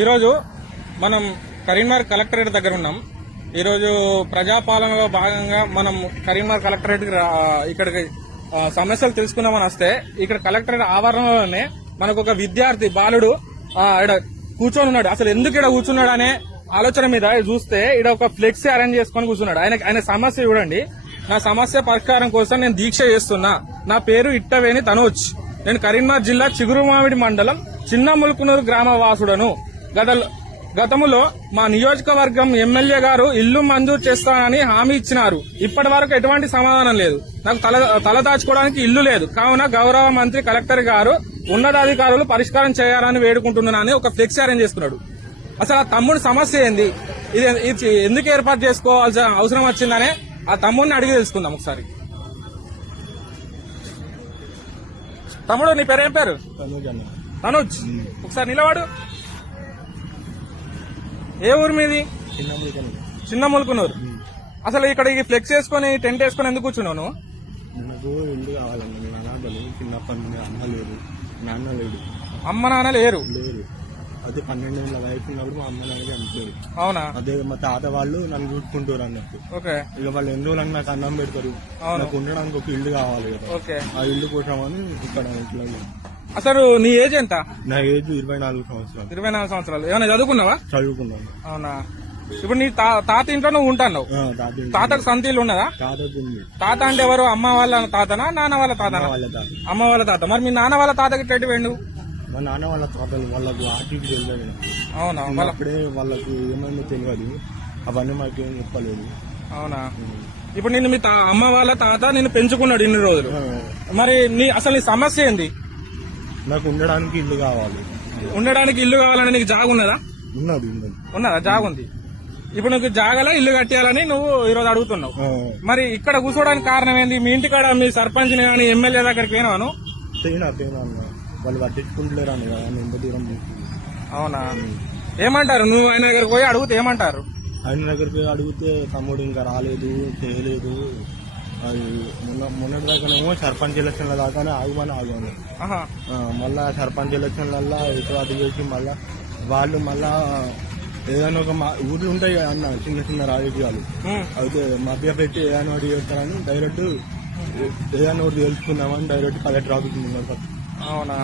ఈరోజు మనం కరీంనగర్ కలెక్టరేట్ దగ్గర ఉన్నాం. ఈరోజు ప్రజాపాలనలో భాగంగా మనం కరీంనగర్ కలెక్టరేట్ ఇక్కడికి సమస్యలు తెలుసుకుందామని వస్తే ఇక్కడ కలెక్టరేట్ ఆవరణలోనే మనకు ఒక విద్యార్థి బాలుడు ఇక్కడ కూర్చొని ఉన్నాడు. అసలు ఎందుకు ఇక్కడ కూర్చున్నాడు అనే ఆలోచన మీద చూస్తే ఇక్కడ ఒక ఫ్లెక్సీ అరేంజ్ చేసుకుని కూర్చున్నాడు. ఆయన సమస్య చూడండి. నా సమస్య పరిష్కారం కోసం నేను దీక్ష చేస్తున్నా. నా పేరు ఇట్టవేని తనోజ్. నేను కరీంనగర్ జిల్లా చిగురుమామిడి మండలం చిన్న ములుకునూరు గ్రామ వాసుడను. గతంలో మా నియోజకవర్గం ఎమ్మెల్యే గారు ఇల్లు మంజూరు చేస్తానని హామీ ఇచ్చినారు. ఇప్పటి వరకు ఎటువంటి సమాధానం లేదు. నాకు తలదాచుకోవడానికి ఇల్లు లేదు. కావున గౌరవ మంత్రి కలెక్టర్ గారు ఉన్నతాధికారులు పరిష్కారం చేయాలని వేడుకుంటున్నానని ఒక ఫ్లెక్సీ అరేంజ్ చేసుకున్నాడు. అసలు ఆ తమ్ముడి సమస్య ఏంది, ఇది ఎందుకు ఏర్పాటు చేసుకోవాల్సిన అవసరం వచ్చిందనే ఆ తమ్ముడిని అడిగి తెలుసుకుందాం ఒకసారి. తమ్ముడు, నీ పేరేం పేరు? తనుజ్. ఒకసారి నిలవాడు. ఏ ఊరు మీది? చిన్న ములుకునూరు. అసలు ఇక్కడ ఈ ఫ్లెక్స్ వేసుకుని టెంట్ వేసుకుని ఎందుకు కూర్చున్నావు నువ్వు? నాకు ఇల్లు కావాలండి. నేను అనాథలు. చిన్నప్పటి నుండి అమ్మ లేదు, నాన్న లేడు. అమ్మ నాన్న లేరు? లేరు. అదే 12 ఏళ్ళ వయసు ఉన్నప్పుడు మా అమ్మ నాన్నకి అనిపించారు. అవునా? అదే మా తాత వాళ్ళు నన్ను చూసుకుంటారు అన్నట్టు. ఓకే. ఇక వాళ్ళు ఎన్నో నాకు అన్నం పెడతారు. నాకు ఉండడానికి ఒక ఇల్లు కావాలి కదా. ఓకే. ఆ ఇల్లు కోసమని ఇక్కడ ఇట్లా. అసలు నీ ఏజ్ ఎంత? నా ఏజ్ 24 సంవత్సరాలు. 24 సంవత్సరాలు. ఏమైనా చదువుకున్నావా? చదువుకున్నాను. అవునా? ఇప్పుడు నీ తాత ఇంట్లో నువ్వు ఉంటావు. తాతకు సొంత ఇల్లు ఉన్నదా? తాత అంటే ఎవరు? అమ్మ వాళ్ళ తాతనా, నాన్న వాళ్ళ తాతనా? అమ్మ వాళ్ళ తాత. మరి మీ నాన్న వాళ్ళ తాతకి ఎటు వెండు? మా నాన్న వాళ్ళ తాతలు వాళ్ళకు ఆర్టీకి తెలియదు. అవునా? అప్పుడే వాళ్ళకు ఏమైనా తెలియదు. అవన్నీ మాకేం చెప్పలేదు. అవునా? ఇప్పుడు నిన్ను మీ అమ్మ వాళ్ళ తాత నిన్ను పెంచుకున్నాడు ఇన్ని రోజులు. మరి అసలు నీ సమస్య ఏంది? నాకు ఉండడానికి ఇల్లు కావాలి. ఉండడానికి ఇల్లు కావాలని నీకు జాగ ఉన్నదా? ఉన్నదా? జాగ ఉంది. ఇప్పుడు నీకు జాగలా ఇల్లు కట్టేయాలని నువ్వు ఈరోజు అడుగుతున్నావు. మరి ఇక్కడ కూర్చోడానికి కారణం ఏంది? మీ ఇంటికాడ మీ సర్పంచ్ కానీ ఎమ్మెల్యే దగ్గరికి పోయినావాను? వాళ్ళు పట్టించుకుంటలేరు అని కదా ఎంత దూరం. అవునా? ఏమంటారు? నువ్వు ఆయన దగ్గరికి పోయి అడిగితే ఏమంటారు? ఆయన దగ్గరికి అడిగితే తమ్ముడు ఇంకా రాలేదు, చేయలేదు. అది మొన్నటి దాకానేమో సర్పంచ్ ఎలక్షన్ల దాకానే ఆగాను. మళ్ళా సర్పంచ్ ఎలక్షన్లల్లా ఎటు అటు చేసి వాళ్ళు మళ్ళా ఏదైనా ఒక ఊర్లు ఉంటాయి అన్న చిన్న చిన్న రాజకీయాలు, అయితే మధ్య పెట్టి ఏదైనా ఒకటి చేస్తారని డైరెక్ట్ ఏదైనా ఒకటి తెలుసుకుందామని డైరెక్ట్ కలెక్టర్ ఆఫీస్. అవునా?